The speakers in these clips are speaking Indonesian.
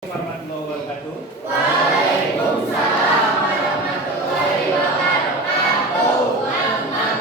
Warahmatullahi wabarakatuh. Waalaikumsalam warahmatullahi wabarakatuh.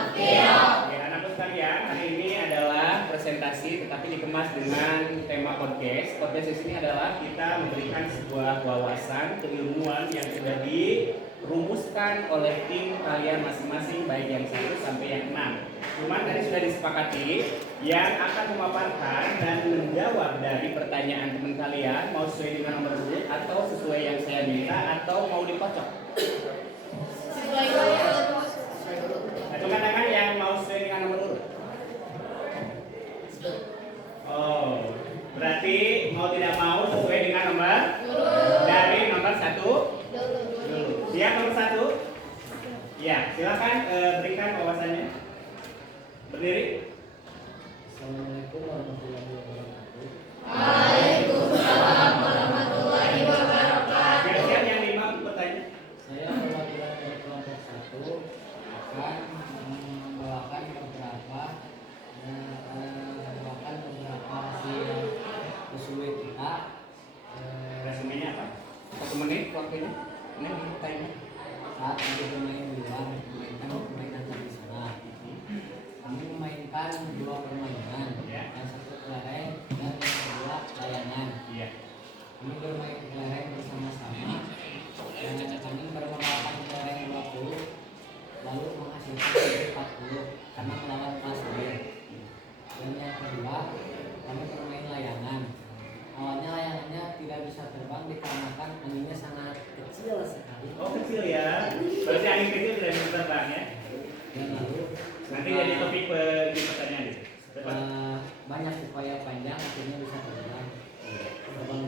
Oke, anak-anak sekalian, hari ini adalah presentasi tetapi dikemas dengan tema podcast. Podcast di sini adalah kita memberikan sebuah wawasan keilmuan yang sudah dirumuskan oleh tim kalian masing-masing, baik yang 1 sampai yang 6. Cuman tadi sudah disepakati yang akan memaparkan dan menjawab dari pertanyaan teman kalian mau sesuai dengan nomor urut atau sesuai yang saya minta atau mau dikocok. Acungkan tangan yang mau sesuai dengan nomor urut. Oh, berarti mau tidak mau sesuai dengan nomor dari nomor 1 dulu. Siap nomor 1? Ya, silakan berikan wawasannya. Berdiri. Assalamualaikum warahmatullahi wabarakatuh. Waalaikumsalam warahmatullahi wabarakatuh. Siap-siap yang 5 untuk bertanya. Saya perwakilan dari kelompok 1 akan membawakan beberapa hasil usul kita. Resumenya apa? 1 menit waktunya. Ini time. Saat kita bermain di luar, memainkan permainan tradisional. Kami memainkan 2 permainan, yang satu kelereng dan yang kedua layangan. Kami bermain kelereng bersama-sama dan kami bermenggunakan kelereng 20 lalu menghasilkan 40 karena melawan kelas B. Dan yang kedua kami bermain layangan. Awalnya layangannya tidak bisa terbang dikarenakan anginnya sangat kecil sekali. Oh, kecil ya. Berarti angin kecil tidak bisa terbang ya. Dan lalu Nanti jadi topik di pertanyaan itu. banyak upaya panjang akhirnya bisa terbang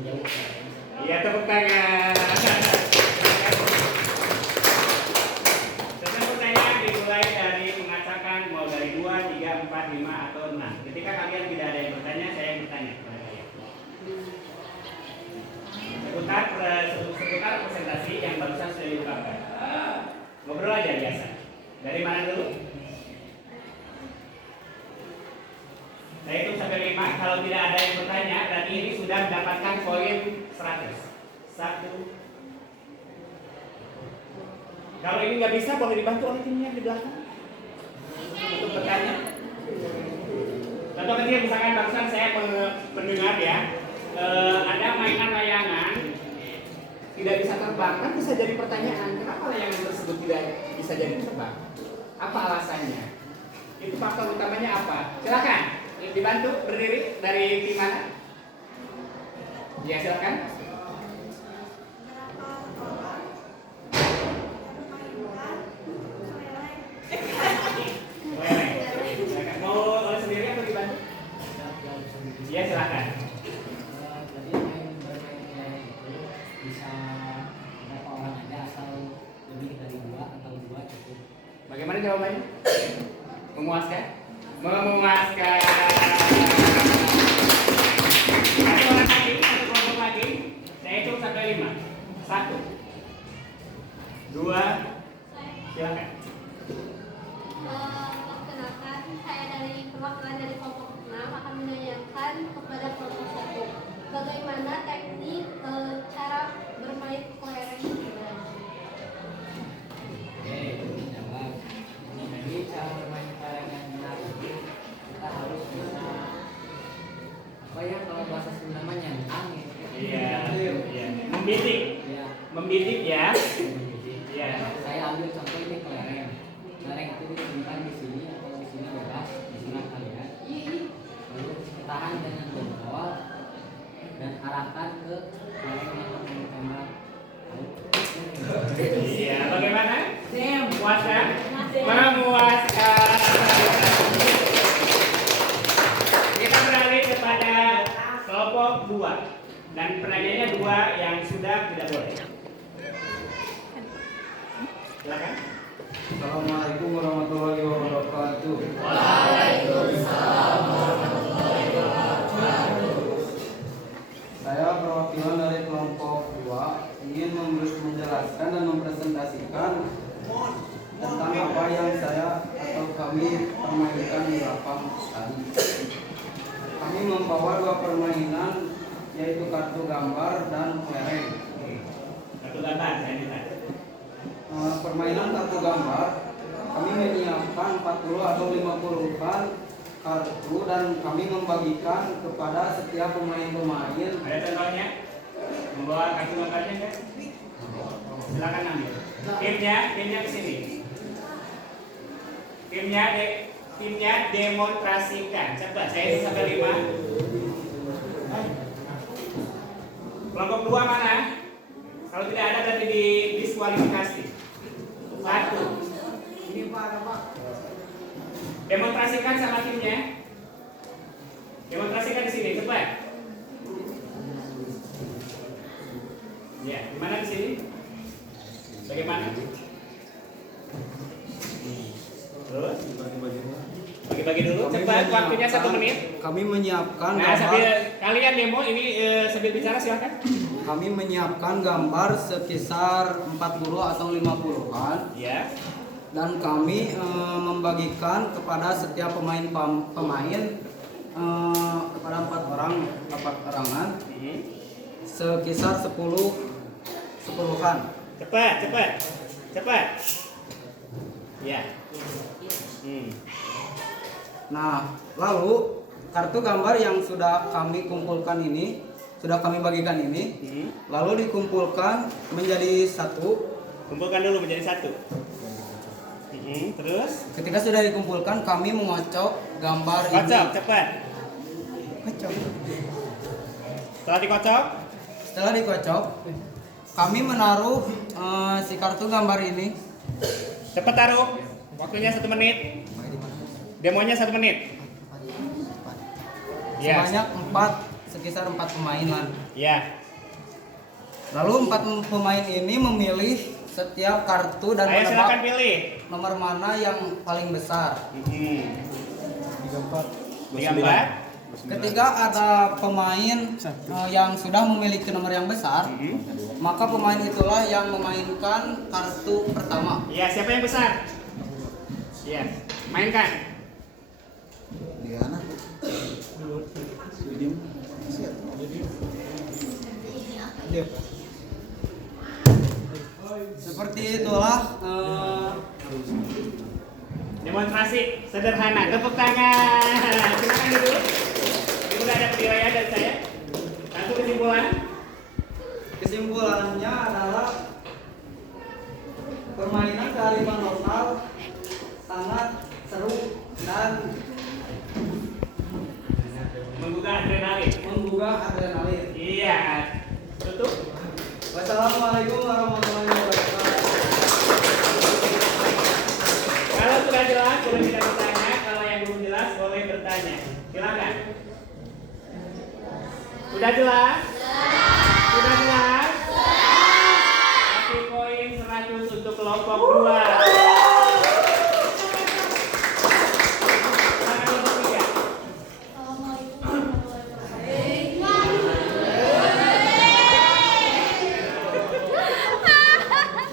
jauh. Iya, tepuk tangan. Setiap pertanyaan dimulai dari mengatakan mau dari 2, 3, 4, 5 atau 6. Ketika kalian tidak ada yang bertanya, saya yang bertanya kepada kalian. Seputar presentasi yang barusan sudah diungkapkan. Ngobrol aja biasa. Dari mana dulu? Saya hitung sampai 5. Kalau tidak ada yang bertanya, berarti ini sudah mendapatkan poin 100. 1. Kalau ini nggak bisa, boleh dibantu oleh timnya di belakang untuk bertanya. Contoh kecil misalkan barusan saya mendengar ya, ada mainan layangan tidak bisa terbang, kan bisa jadi pertanyaan, kenapa layangan tersebut tidak bisa jadi terbang? Apa alasannya? Itu faktor utamanya apa? Silakan dibantu berdiri dari tim mana? Ya silakan. Mau oleh sendiri atau dibantu? Ya silakan. Jadi bermain kelereng itu bisa berapa orang aja asal lebih dari 2 atau 2 cukup. Bagaimana jawabannya? Memuaskan? Memuaskan. Satu orang lagi, satu kelompok lagi. Saya hitung sampai 5. 1, 2, silakan. Perkenalkan, saya dari perwakilan dari kelompok 6 akan menanyakan kepada kelompok 1 bagaimana teknik cara bermain kelereng. Oke, jawab. Jadi cara bermain kelereng yang benar itu kita harus bisa apa ya kalau bahasa Sunda namanya angin. Iya. Membidik. Ya. Membidik ya. Iya. Saya ambil contoh ini kelereng. Kelereng itu disimpan di sini atau di sini bebas, diserang kalian. Lalu tahan dengan jempol dan arahkan ke kelereng yang akan ditembak. Iya, bagaimana? Memuaskan? Memuaskan. Kita beralih kepada kelompok 2 dan pertanyaannya 2 yang sudah tidak boleh. Silakan. Assalamualaikum warahmatullahi wabarakatuh. Waalaikumsalam warahmatullahi wabarakatuh. Saya perwakilan dari kelompok 2 ingin menjelaskan dan mempresentasikan tentang apa yang saya atau kami permainkan di lapang tadi. Kami membawa 2 permainan yaitu kartu gambar dan kelereng. Kartu gambar, saya minta. Permainan kartu gambar, kami menyiapkan 40 atau 50-an kartu dan kami membagikan kepada setiap pemain-pemain. Ada contohnya? Membawa kartu gambarnya kan? Silakan ambil. Timnya ke sini. Timnya demonstrasikan. Cepat, saya hitung sampai 5. Kelompok 2 mana? Kalau tidak ada berarti didiskualifikasi. 1. Ini Pak, ada Pak. Demonstrasikan sama timnya. Demonstrasikan di sini, cepat. Ya, gimana di sini? Bagaimana? Terus? Bagi-bagi dulu, cepat. Waktunya 1 menit. Kami menyiapkan Nah, sambil gambar. kalian demo ini sambil bicara silakan. Kami menyiapkan gambar sekitar 40 atau 50-an. Ya. Dan kami membagikan kepada setiap pemain kepada 4 orangan sekitar 10-an. Cepat. Ya. Nah, lalu kartu gambar yang sudah kami kumpulkan ini, sudah kami bagikan ini, lalu dikumpulkan menjadi satu. Kumpulkan dulu menjadi 1. Terus? Ketika sudah dikumpulkan, kami mengocok gambar ini. Kocok, cepat. Kocok. Setelah dikocok, kami menaruh si kartu gambar ini. cepat taruh. Waktunya 1 menit. Demonya 1 menit. Ya. Sebanyak sekitar 4 pemainan. Ya. Lalu 4 pemain ini memilih setiap kartu dan Ayo silakan menebak pilih. nomor mana yang paling besar. 34. Ketika ada pemain yang sudah memiliki nomor yang besar, maka pemain itulah yang memainkan kartu pertama. Ya, siapa yang besar? Ya, mainkan. Seperti itulah Demonstrasi sederhana. Tepuk tangan. Silakan duduk. Ini udah ada penilaian dari saya. Satu kesimpulan. kesimpulannya adalah permainan kearifan lokal sangat seru dan Menggugah adrenalin. menggugah adrenalin. Iya. Tutup. Wassalamualaikum warahmatullahi wabarakatuh. Kalau sudah jelas boleh tidak bertanya. Kalau yang belum jelas boleh bertanya. Silakan. Sudah jelas? Sudah jelas? Kasih poin 100 untuk kelompok 2. Silakan kelompok 3. Assalamualaikum warahmatullahi wabarakatuh.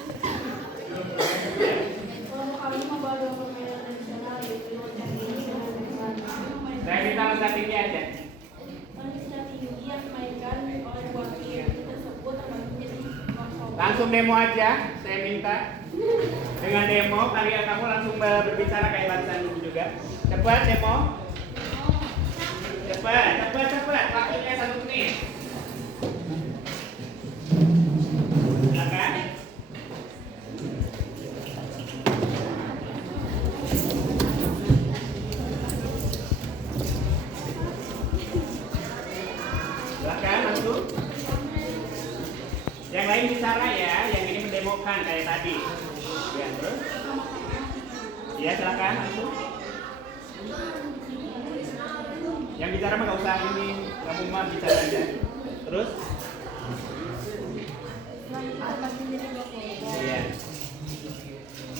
Kelompok kami membawa 2 permainan tradisional yaitu loncat tinggi dan lompat. Kami memainkan Saya minta loncat tinggi aja. loncat tinggi yang dimainkan oleh 2 tim tersebut terbagi menjadi kelompok. Langsung demo aja, saya minta. Dengan demo, kalian kamu langsung berbicara kayak barusan dulu juga. Cepat demo. Cepat. Waktunya 1 menit. Silakan. Silakan langsung. Yang lain bicara ya, yang ini mendemokan kayak tadi. Ya, terus? Iya, silakan langsung. Yang bicara mah gak usah ini, kamu mah bicara aja. Terus? Terbagi menjadi 2 kelompok. Iya.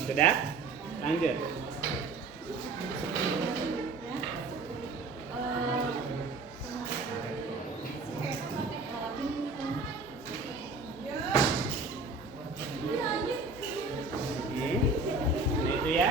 Sudah? Lanjut. Nah itu ya.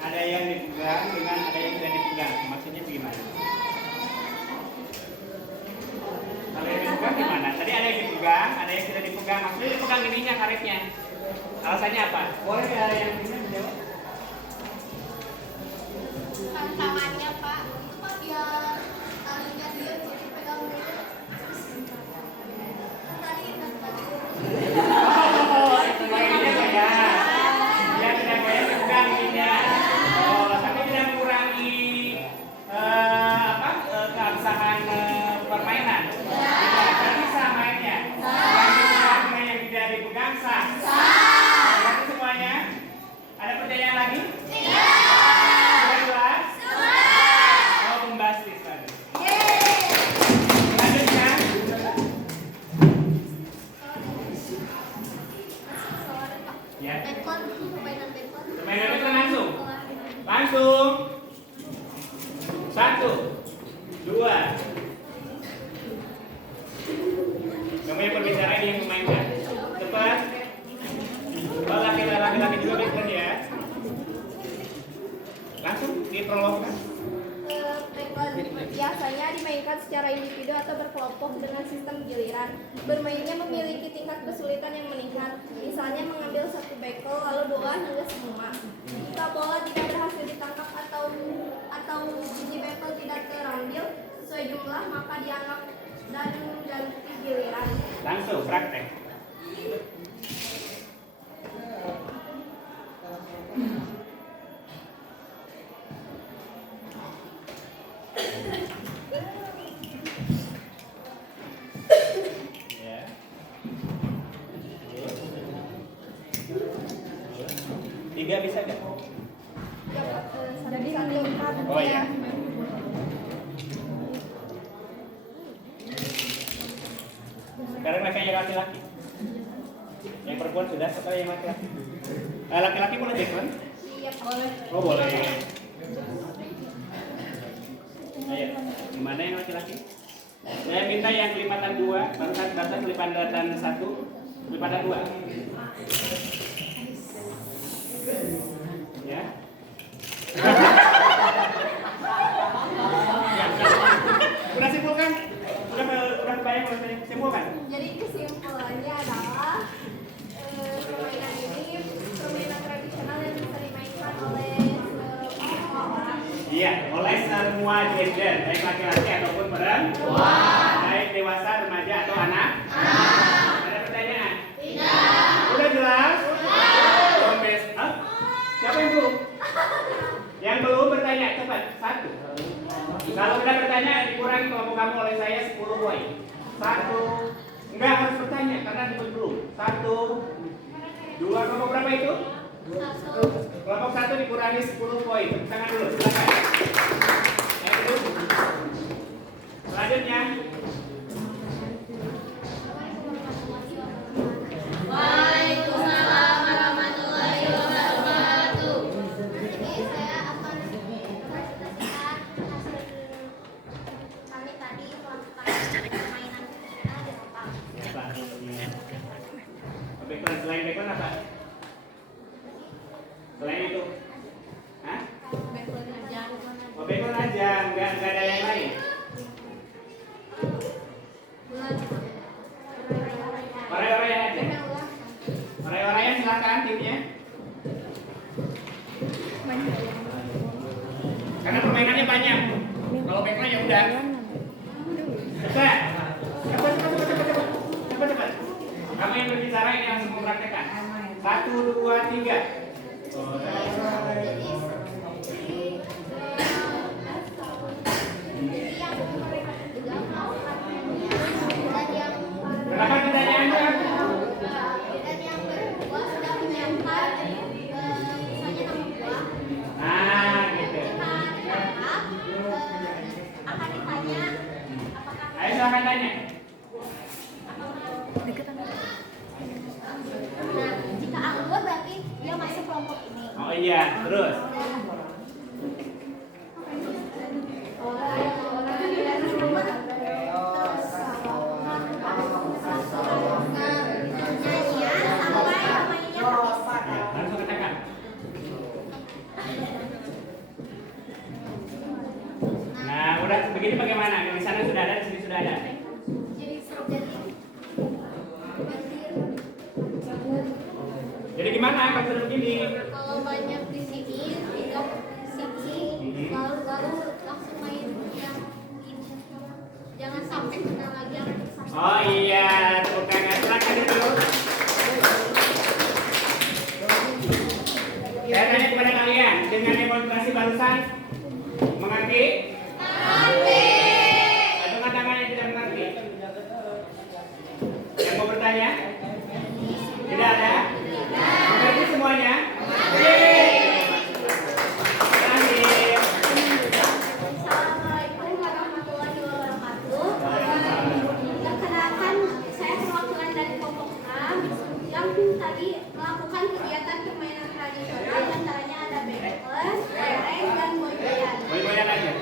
ada yang dipegang dengan ada yang tidak dipegang. Maksudnya bagaimana? Kalau yang dipegang gimana? Tadi ada yang dipegang, ada yang tidak dipegang. Maksudnya dipegang ininya karetnya. Alasannya apa? Boleh ada yang bisa menjawab? Tantangannya Pak, itu Pak biar talinya dia bisa pegang dulu. Tadi Oh, itu mainnya saya. Yang tidak boleh dipegang ininya. Oh, tapi tidak mengurangi keabsahan permainan. Tidak bisa mainnya. Yang dipegang dengan yang tidak dipegang sah. Berarti semuanya. Ada pertanyaan lagi? Sudah jelas? Oh, bombastis tadi. Selanjutnya. Ya. Bekon, permainan bekon. Permainan bekon langsung. Langsung. 1, 2. Kamu yang berbicara, dia yang memainkan. Cepat. Oh, laki-laki juga bekon ya. Langsung diprologkan. Bekon biasanya dimainkan secara individu atau berkelompok dengan sistem giliran. Bermainnya memiliki tingkat kesulitan yang meningkat. Misalnya mengambil satu bekel lalu 2 hingga semua. Jika bola tidak berhasil ditangkap atau biji bekel tidak terambil sesuai jumlah, maka dianggap dan ganti giliran. Langsung praktek. Ya. 3 bisa nggak? Jadi lengkap. Oh ya. Sekarang mereka yang laki-laki. Yang perempuan sudah, setelah yang laki-laki. Laki-laki boleh dekon? Iya, boleh. Oh boleh. Ayo, gimana yang laki-laki? Saya minta yang kelipatan 2, barusan kelipatan 1, kelipatan 2. Ya. Udah simpulkan? Udah kebayang kalau saya simpulkan? Jadi kesimpulannya adalah permainan ini permainan tradisional yang bisa dimainkan oleh semua orang. Iya, oleh semua gender, baik laki-laki ataupun perempuan, baik dewasa, remaja atau anak. Ada pertanyaan? Tidak. Udah jelas? Kombes. Siapa yang belum? Yang belum bertanya cepat. 1. Kalau udah bertanya dikurangi kelompok kamu oleh saya 10 poin. 1. Enggak harus bertanya karena belum. 1, 2, kelompok berapa itu? Kelompok 1 dikurangi 10 poin. Tangan dulu, silakan. Yang itu. Selanjutnya. Waalaikumsalam warahmatullahi wabarakatuh. Jadi saya akan mempresentasikan hasil kami tadi melakukan permainan tradisional di Jepang. Background selain background apa? Selain itu? Hah? Oh, background aja, nggak ada yang lain. Orang-orang aja. Orang-orang silakan timnya. Karena permainannya banyak. Kalau background ya udah. Cepat. Cepat. Kamu yang berbicara ini langsung mempraktekkan. 1, 2, 3. Berapa pertanyaannya? Dan yang berdua sudah menyiapkan misalnya nama buah. Nah, gitu. Akan ditanya apakah Ayo silakan tanya. nah, jika anggur berarti dia masuk kelompok ini. Oh iya, terus. Langsung katakan. begini bagaimana? Di sana sudah ada, di sini sudah ada. Jadi gimana kalau sudah begini? Kalau banyak di sini, tidak sini, lalu langsung main yang ini. Jangan sampai kena lagi yang tersasar. Oh iya, tepuk tangan. Silakan itu. Saya tanya kepada kalian, dengan demonstrasi barusan, mengerti? Mengerti. Angkat tangan yang tidak mengerti. Yang mau bertanya? Tidak ada? Mengerti semuanya? Assalamualaikum warahmatullahi wabarakatuh. Perkenalkan, saya perwakilan dari kelompok 6 yang tadi melakukan kegiatan permainan tradisional, antaranya ada bekel, lereng, dan boy-boyan. Boy-boyan aja.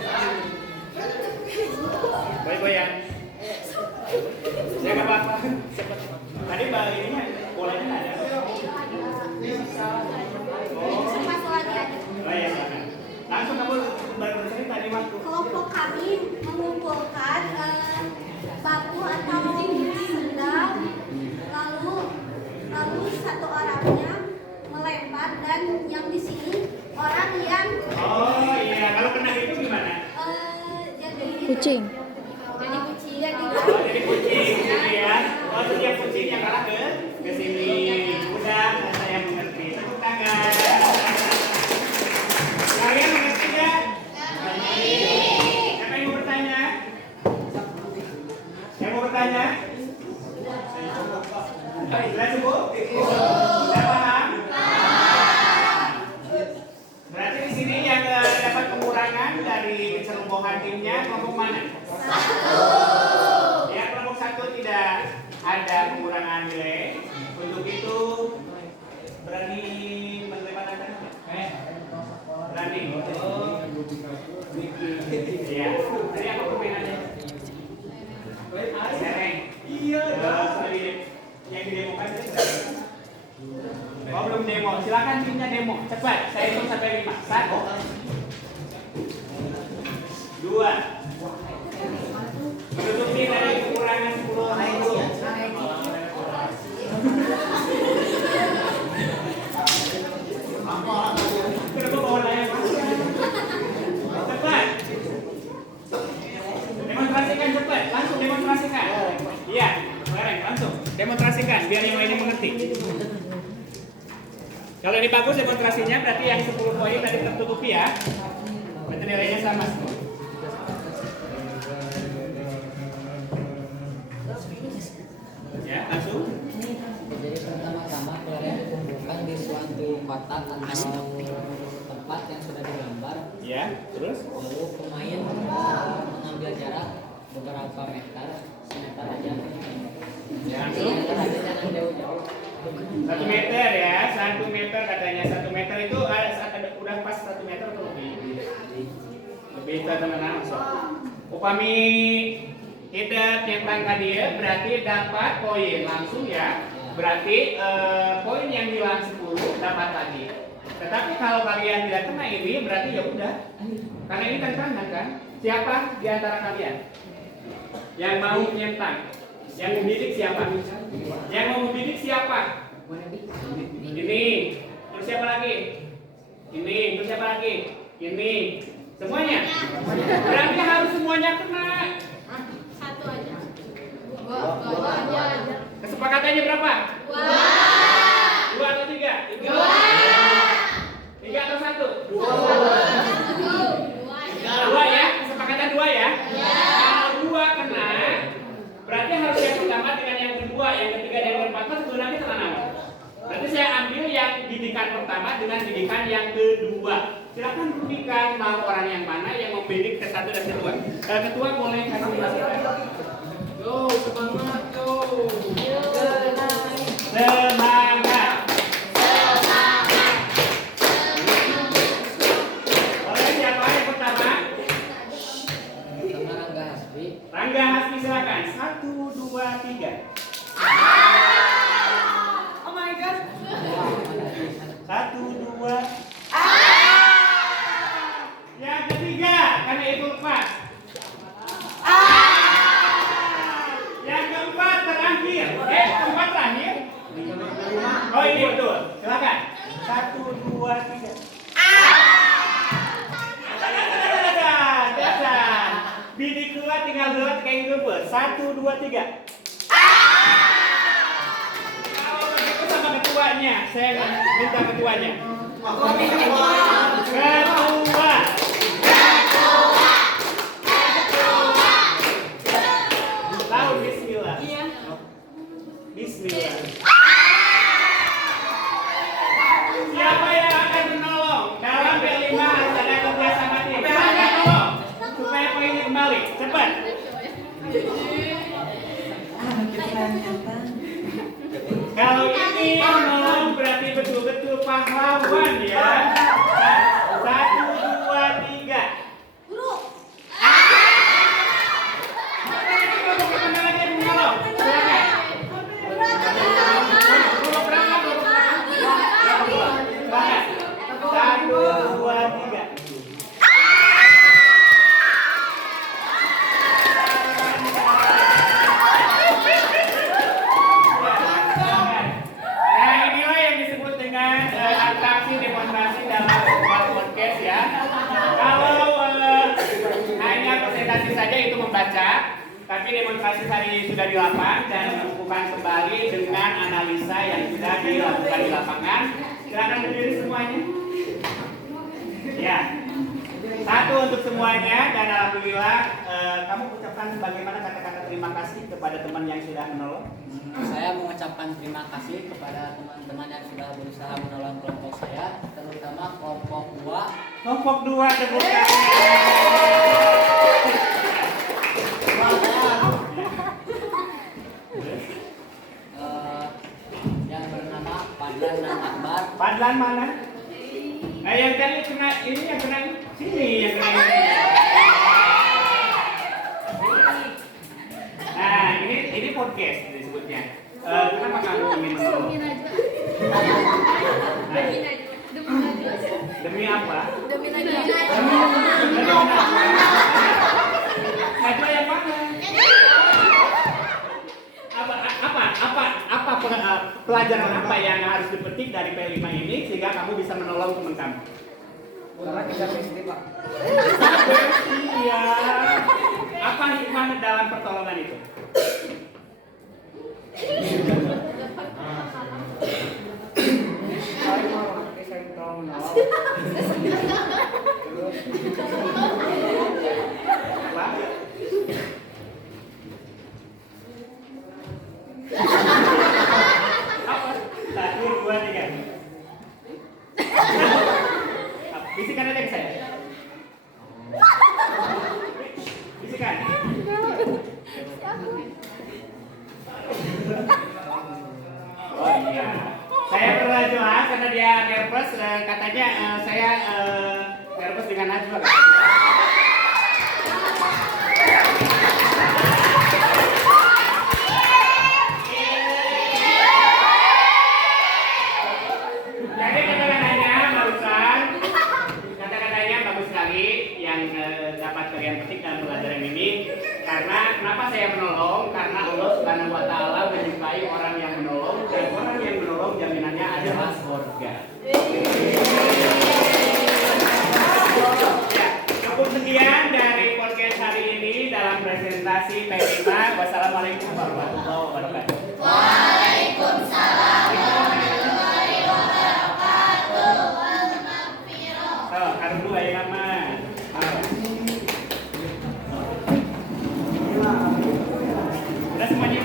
Boy-boyan. Saya nggak apa-apa. Tadi mbak ininya bolanya nggak ada. Masuk lagi aja. Oh iya, silakan. Langsung kamu baru bercerita di waktu. Kelompok kami mengumpulkan batu atau sendal, lalu satu orangnya melempar, dan yang di sini orang yang Oh iya, kalau kena itu gimana? jadi Kucing. Oh jadi kucing gitu ya. Oh setiap kucing yang kalah ke sini. Udah, saya mengerti. Tepuk tangan. Kalian mengerti nggak? Siapa yang mau bertanya? Yang mau bertanya? Sudah cukup? Sudah paham? Berarti di sini yang dapat pengurangan dari kecerobohan timnya kelompok mana? Ya, kelompok 1 tidak ada pengurangan nilai. Untuk itu berani menerima tantangan? Berani. Iya. Tadi apa permainannya? Sereng. Iya. Yang didemokan itu. Oh belum demo. Silakan timnya demo. Cepat. Saya hitung sampai 5. 1, 2. Menutupi dari kekurangan 10 Kenapa bawa layar? Cepat. Demonstrasikan cepat. Langsung demonstrasikan. Iya, bareng langsung. Demonstrasikan biar yang lainnya mengerti. Kalau ini bagus demonstrasinya berarti yang 10 poin tadi tertutupi ya. Berarti nilainya sama semua. Ya, langsung. Jadi pertama-tama kalian dikumpulkan di suatu kotak atau tempat yang sudah digambar. Ya, terus Lalu pemain mengambil jarak beberapa meter, semeter aja. ya, langsung. Meter aja, jangan jauh-jauh. 1 meter ya, 1 meter katanya. 1 meter itu udah pas 1 meter atau lebih? Lebih teman-teman. Upami tidak yang tadi ya, berarti dapat poin langsung ya. Berarti poin yang hilang 10 dapat lagi. Tetapi kalau kalian tidak kena ini berarti ya udah. Karena ini tantangan kan. Siapa di antara kalian yang mau nyentang? Yang membidik siapa? Yang mau membidik siapa? Ini. Terus siapa lagi? Ini. Terus siapa lagi? Ini. Semuanya. Berarti harus semuanya kena. Satu aja. Dua aja. Kesepakatannya berapa? 2 atau 3? 3 atau 1? 2 ya? Kesepakatan 2 ya? Kalau 2 kena, berarti harus yang pertama dengan yang kedua, yang ketiga dan yang keempat sebenarnya tenang. Berarti saya ambil yang bidikan pertama dengan bidikan yang kedua. Silakan rudikan mau orang yang mana yang membidik ke 1 dan kedua. Ketua boleh kasih masukan. Yo, semangat yo. Semangat. Oleh siapa yang pertama? Pertama Rangga Hasbi. Rangga Hasbi silakan. 1, 2, 3. Oh my god. 1, 2. Yang ketiga, karena itu lepas. 1, 2, 3. Kalau begitu sama ketuanya, saya minta ketuanya. Ketua. Tahu bismillah. Bismillah. Siapa yang akan menolong? Dalam P5 harus ada kerjasama tim. Siapa yang menolong? Supaya poin ini kembali. Cepat. Kalau ini menolong berarti betul-betul pahlawan ya. 1, 2, 3. Guru. Mana lagi yang menolong? Silakan. Guru berangkat, guru berangkat. Silakan. 1, 2, 3. Nah, inilah yang disebut dengan atraksi demonstrasi dalam sebuah podcast ya. Kalau hanya presentasi saja itu membaca, tapi demonstrasi hari ini sudah di lapang dan mengukuhkan kembali dengan analisa yang sudah dilakukan di lapangan. Silakan berdiri semuanya. Ya. Satu untuk semuanya dan alhamdulillah kamu ucapkan bagaimana kata-kata terima kasih kepada teman yang sudah menolong. Saya mengucapkan terima kasih kepada teman-teman yang sudah berusaha menolong kelompok saya, terutama kelompok 2. Kelompok 2 tepuk tangan. Yang bernama Padlan dan Akbar. Padlan mana? Yang tadi kena ini yang kena sini yang kena ini. Nah, ini podcast disebutnya. Kenapa kamu ingin menolong? Demi apa? Demi Najwa. Najwa yang mana? Pelajaran apa yang harus dipetik dari P5 ini sehingga kamu bisa menolong teman kamu? Karena kita pasti Pak. Iya. Apa hikmah dalam pertolongan itu? Apa? Apa? 1, 2, 3. Bisikan aja ke saya. Bisikan. Oh iya. Saya pernah jelas karena dia nervous, katanya saya nervous dengan Najwa. Jadi kata-katanya barusan, kata-katanya bagus sekali yang dapat kalian petik dalam pelajaran ini. Karena kenapa saya menolong? Karena Allah Subhanahu Wa Taala menyukai orang yang menolong dan orang yang menolong jaminannya adalah surga. Ya, cukup sekian dari podcast hari ini dalam presentasi P5. Wassalamualaikum warahmatullahi wabarakatuh. Waalaikumsalam warahmatullahi wabarakatuh. Oh, harus dua ya nama. Udah semuanya.